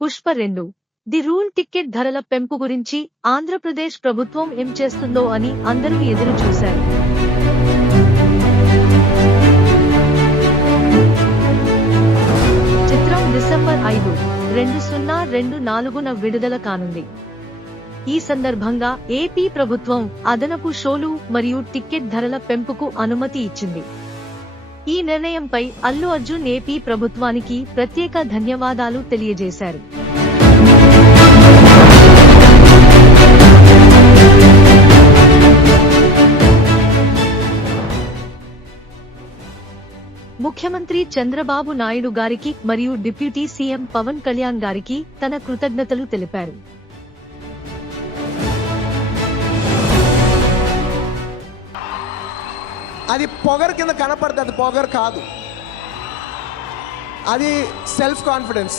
Pushpa 2 the rule ticket ధరల పెంపు గురించి ఆంధ్రప్రదేశ్ ప్రభుత్వం ఏం చేస్తుందో అని అందరూ ఎదురు చూశారు. చిత్రం డిసెంబర్ 5, 2024న విడుదల కానుంది. ఈ సందర్భంగా ఏపీ ప్రభుత్వం అదనపు షోలు మరియు టికెట్ ధరల పెంపుకు అనుమతి ఇచ్చింది. ఈ నిర్ణయంపై అల్లు అర్జున్ ఏపీ ప్రభుత్వానికి ప్రత్యేక ధన్యవాదాలు తెలియజేశారు. ముఖ్యమంత్రి చంద్రబాబు నాయుడు గారికి మరియు డిప్యూటీ సీఎం పవన్ కళ్యాణ్ గారికి తన కృతజ్ఞతలు తెలిపారు. అది పొగరు కింద కనపడుతుంది, అది పొగరు కాదు, అది సెల్ఫ్ కాన్ఫిడెన్స్.